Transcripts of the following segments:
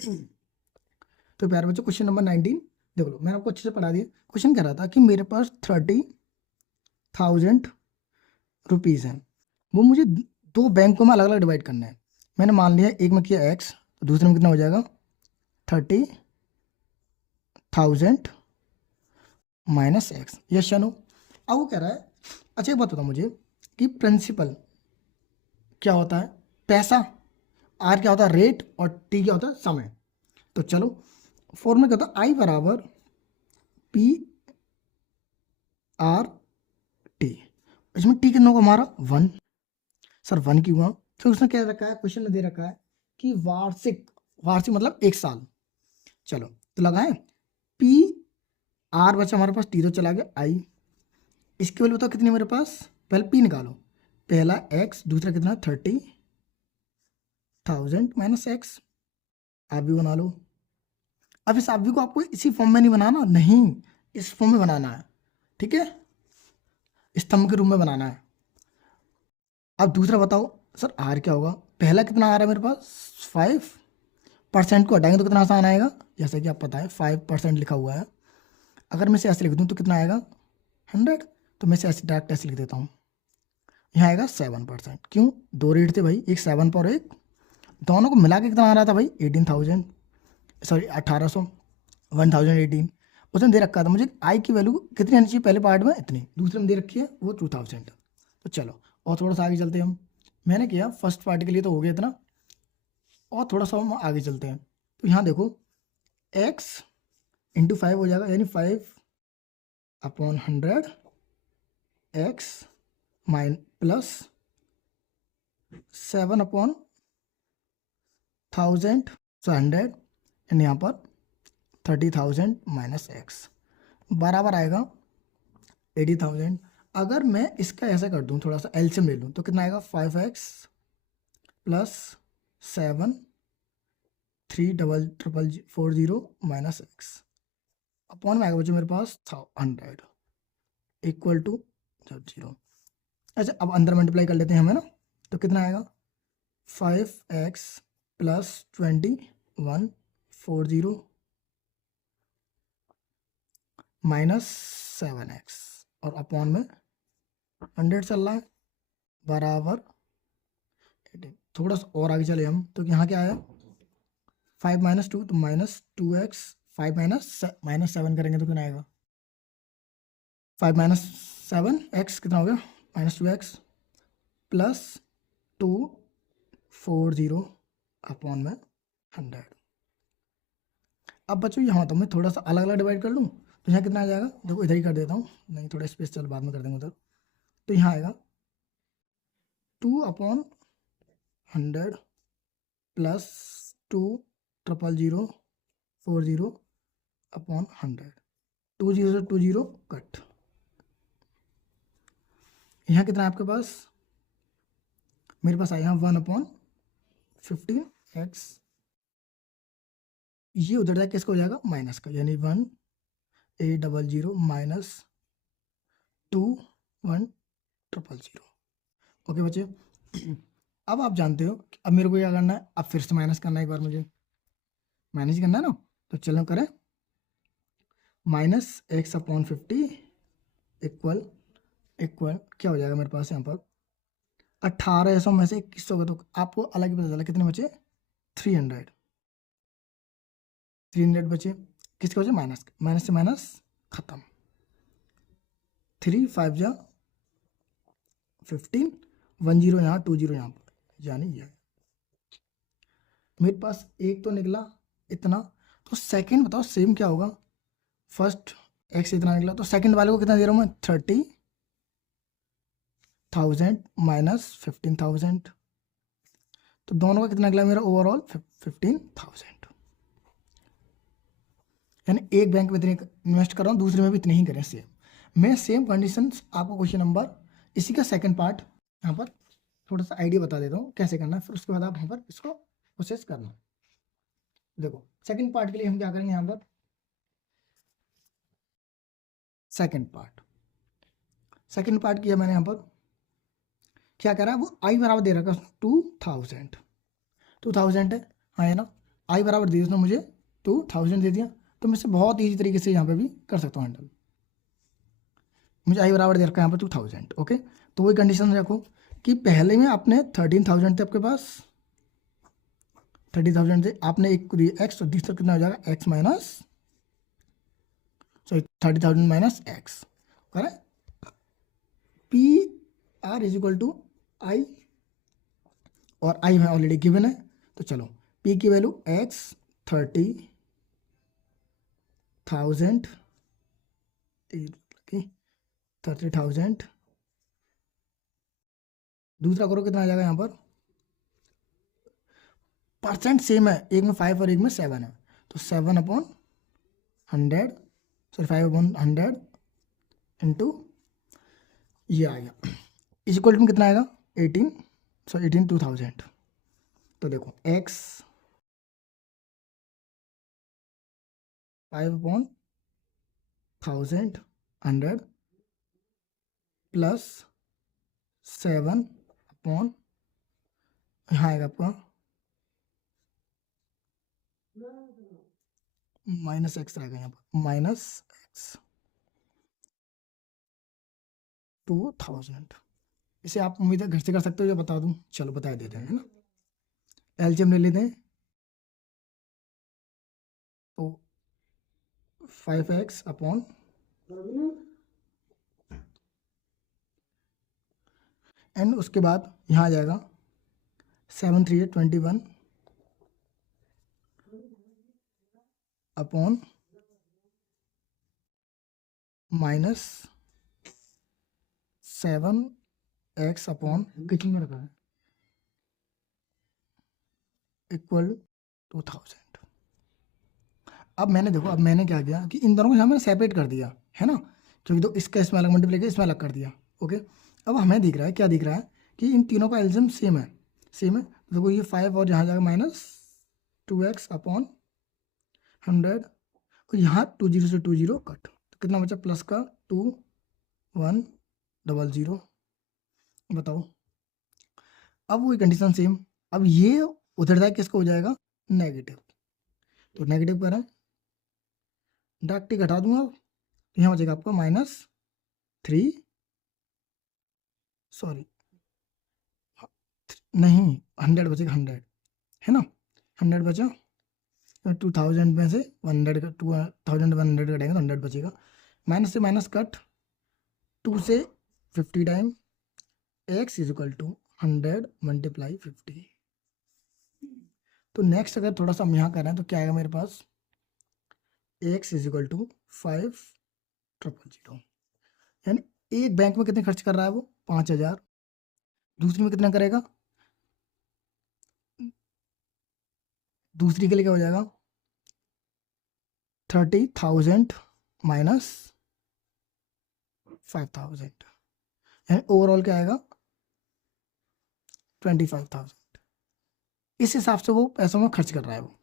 तो प्यारे बच्चों क्वेश्चन नंबर 19 देख लो, मैंने आपको अच्छे से पढ़ा दिया। क्वेश्चन कह रहा था कि मेरे पास 30,000 रुपीज़ हैं, वो मुझे दो बैंकों में अलग अलग डिवाइड करना है। मैंने मान लिया एक में किया एक्स, तो दूसरे में कितना हो जाएगा 30,000 माइनस एक्स। यस या नो? अब वो कह रहा है अच्छा एक बात बता मुझे कि प्रिंसिपल क्या होता है, पैसा, आर क्या होता है रेट, और टी क्या होता है समय। तो चलो फॉर्मूला क्या होता है, आई बराबर पी आर टी। इसमें टी कितना होगा हमारा 1। सर 1 क्यों हुआ? फिर उसने क्या रखा है, क्वेश्चन में दे रखा है कि वार्षिक, वार्षिक मतलब एक साल। चलो तो लगाए पी आर बचा हमारे पास, टी तो चला गया, आई। इसके वैल्यू बताओ कितनी मेरे पास, पहले पी निकालो, पहला एक्स, दूसरा कितना 30,000 माइनस एक्स। आप भी बना लो। अब इस आप भी को आपको इसी फॉर्म में नहीं बनाना, नहीं इस फॉर्म में बनाना है, ठीक है, स्तंभ के रूप में बनाना है। अब दूसरा बताओ सर आर क्या होगा, पहला कितना आ रहा है मेरे पास 5%, को हटाएंगे तो कितना आसान आएगा, जैसे कि आप पता है 5% लिखा हुआ है। अगर मैं इसे ऐसे लिख दूँ तो कितना आएगा 100, तो मैं इसे ऐसे डायरेक्ट ऐसे लिख देता हूँ, यहाँ आएगा 7%। क्यों, दो रेट थे भाई, एक 7 पर एक, दोनों को मिला के कितना आ रहा था भाई 18,000, सॉरी 1800, 1018। उसने दे रखा था मुझे आई की वैल्यू कितनी आनी चाहिए, पहले पार्ट में इतनी, दूसरे में दे रखी है वो 2000। तो चलो और थोड़ा सा आगे चलते हैं हम। मैंने किया फर्स्ट पार्ट के लिए तो हो गया इतना, और थोड़ा सा हम आगे चलते हैं। तो यहाँ देखो x इंटू 5 हो जाएगा, यानी 5/100 x mine plus 7/1000, so 100, and यहाँ पर 30,000 माइनस एक्स बराबर आएगा 80,000। अगर मैं इसका ऐसा कर दूं, थोड़ा सा एलसीएम ले लूं, तो कितना आएगा 5x plus 7,3,440 minus x upon में आएगा बच्चों मेरे पास 100 इक्वल टू 0। अच्छा अब अंदर मल्टीप्लाई कर लेते हैं हमें ना, तो कितना आएगा 5x प्लस 2140 माइनस 7x, और अपॉन में 100 चल रहा है बराबर 18। थोड़ा सा और आगे चले हम, तो यहाँ क्या आया 5 माइनस 2 तो माइनस 2x, 5 माइनस 7 करेंगे तो कितना आएगा 5 माइनस 7 x कितना हो गया -2x प्लस 240 अपॉन में 100। अब बच्चों यहाँ तो मैं थोड़ा सा अलग अलग डिवाइड कर लूँ, तो यहाँ कितना आ जाएगा, देखो इधर ही कर देता हूँ, नहीं थोड़ा स्पेस चल बाद में कर देंगे उधर। तो यहाँ आएगा 2/100 प्लस 2,040 अपॉन 100, 2 0 से 2 0 कट। यहाँ कितना है आपके पास, मेरे पास आया 1/15x, ये उधर जाके किसका हो जाएगा माइनस का, यानी 1,800 माइनस 2,100। ओके बच्चे, अब आप जानते हो कि अब मेरे को क्या करना है, अब फिर से माइनस करना है, एक बार मुझे माइनस करना है ना, तो चलो करें -x/50 इक्वल इक्वल क्या हो जाएगा मेरे पास यहाँ पर 1800 में से 2100 का, तो आपको अलग ही पता चला कितने बचे 300 बचे, किसके वजह माइनस, माइनस से माइनस खत्म, 3 5 जा 15, 1 0 यहाँ 2 0 यहाँ पर, यानी ये मेरे पास एक तो निकला इतना। तो सेकंड बताओ सेम क्या होगा, फर्स्ट एक्स इतना निकला, तो सेकंड वाले को कितना दे रहा हूँ मैं 30,000 माइनस 15,000, तो दोनों का कितना निकला मेरा ओवरऑल 15,000। यानी एक बैंक में इतने इन्वेस्ट कर रहा हूँ, दूसरे में भी इतने ही करें सेम। मैं सेम कंडीशंस आपको क्वेश्चन नंबर इसी का सेकंड पार्ट यहाँ पर थोड़ा सा आइडिया बता देता हूँ कैसे करना है, फिर उसके बाद आप यहाँ पर इसको प्रोसेस करना। देखो सेकंड पार्ट के लिए हम क्या करेंगे, यहाँ पर सेकंड पार्ट किया मैंने, यहाँ पर क्या करा, वो आई बराबर दे रखा 2,000 है, हाँ है ना, आई बराबर दी उसने मुझे 2000 दे दिया, तो मैं इसे बहुत ईजी तरीके से यहाँ पे भी कर सकता हूँ हैंडल। मुझे आई बराबर दे रखा है यहाँ पर 2000, ओके। तो वही कंडीशन रखो कि पहले में आपने 13,000 थे आपके पास, 30,000 थे, आपने एक को दिया एक्स, तो दूसरा कितना हो जाएगा X minus, sorry 30,000 minus X, correct. P R is equal to I, और आई में ऑलरेडी गिवन है, तो चलो पी की वैल्यू एक्स 30,000 30,000, दूसरा करो कितना आ जाएगा यहाँ पर, परसेंट सेम है, एक में 5 और एक में 7 है, तो 7/100, सॉरी 5/100 इंटू ये आ गया, इज इक्वल टू कितना आएगा 18, सॉरी 18,000। तो देखो x 5/100 प्लस 7 अपॉन, यहाँ आएगा आपका माइनस एक्स रहेगा, यहाँ पर माइनस एक्स 2000। इसे आप उम्मीद है घर से कर सकते हो या बता दूं, चलो बता देते हैं, है ना। एलसीएम ले लेते हैं, तो 5x अपॉन एंड उसके बाद यहाँ आ जाएगा 7 3 21 अपॉन माइनस 7x अपॉन कितने में रखा है इक्वल 2000। अब मैंने देखो, अब मैंने क्या किया कि इन दोनों को यहाँ मैंने सेपरेट कर दिया, है ना, क्योंकि तो इसका इसमें अलग मल्टीप्लाई किया, इसमें अलग कर दिया, ओके। अब हमें दिख रहा है, क्या दिख रहा है कि इन तीनों का एलसीएम सेम है, सेम है। देखो ये 5 और यहाँ जाएगा माइनस 2x अपॉन 100, और यहाँ 20 से 20 कट, तो कितना बचा प्लस का 2100। बताओ, अब वही कंडीशन सेम, अब ये उधर जाए किसको हो जाएगा नेगेटिव, तो नेगेटिव करें, डाक टिक हटा दूंगा, अब यहाँ बचेगा आपको -3, सॉरी नहीं 100 बचेगा, 100 है ना, 100 बचा, 2000 में से 100 का 2100 कटेंगे तो 100 बचेगा, माइनस से माइनस कट, 2 से 50 time x is equal to 100 multiply 50। तो नेक्स्ट अगर थोड़ा सा हम यहाँ कर रहे हैं तो क्या आएगा मेरे पास, x इज इक्वल टू 5,000, यानी एक बैंक में कितने खर्च कर रहा है वो 5,000, दूसरी में कितना करेगा, दूसरी के लिए क्या हो जाएगा 30,000 माइनस 5,000, यानी ओवरऑल क्या आएगा 25,000। इस हिसाब से वो पैसों में खर्च कर रहा है वो,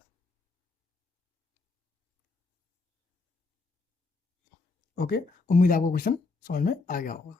ओके। उम्मीद है आपको क्वेश्चन समझ में आ गया होगा।